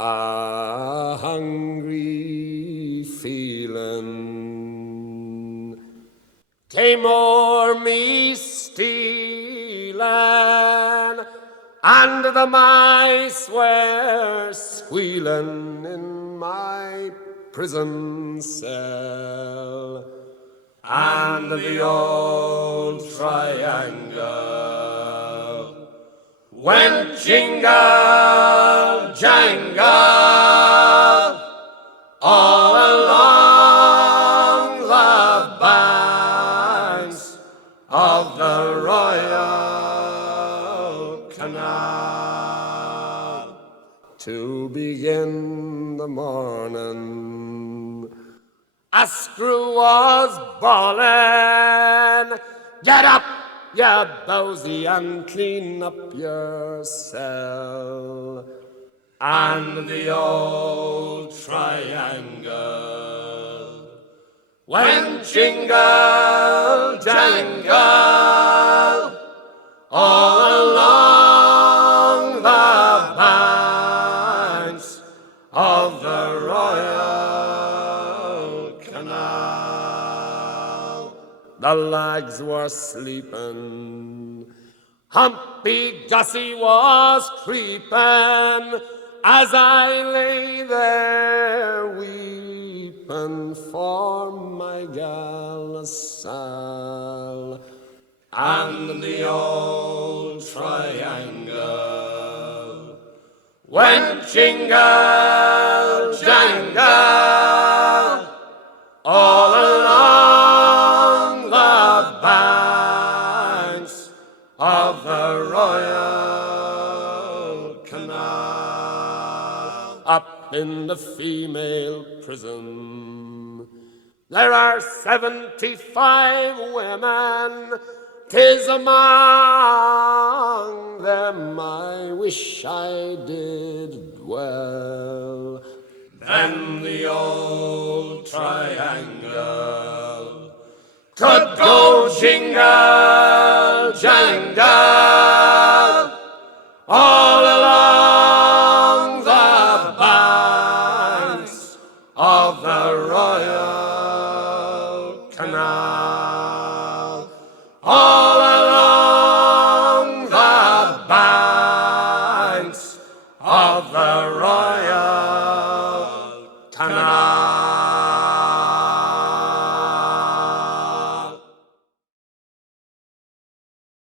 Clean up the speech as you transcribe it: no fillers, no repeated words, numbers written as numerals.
a hungry feeling came o'er me stealing, and the mice were squealing in my prison cell, and the old triangle went jingle jangle all along the banks of the Royal Canal. To begin the morning, a screw was bawling, "Get up, you bowsy, and clean up your cell." And the old triangle went jingle jangle all along the banks of the Royal Canal. The lags were sleeping, Humpy Gussie was creeping, as I lay there weeping for my gal Sal. And the old triangle went jingle jangle all along the banks of the Royal Canal. Up in the female prison there are 75 women. 'Tis among them I wish I did dwell. Then the old triangle could go jingle jangle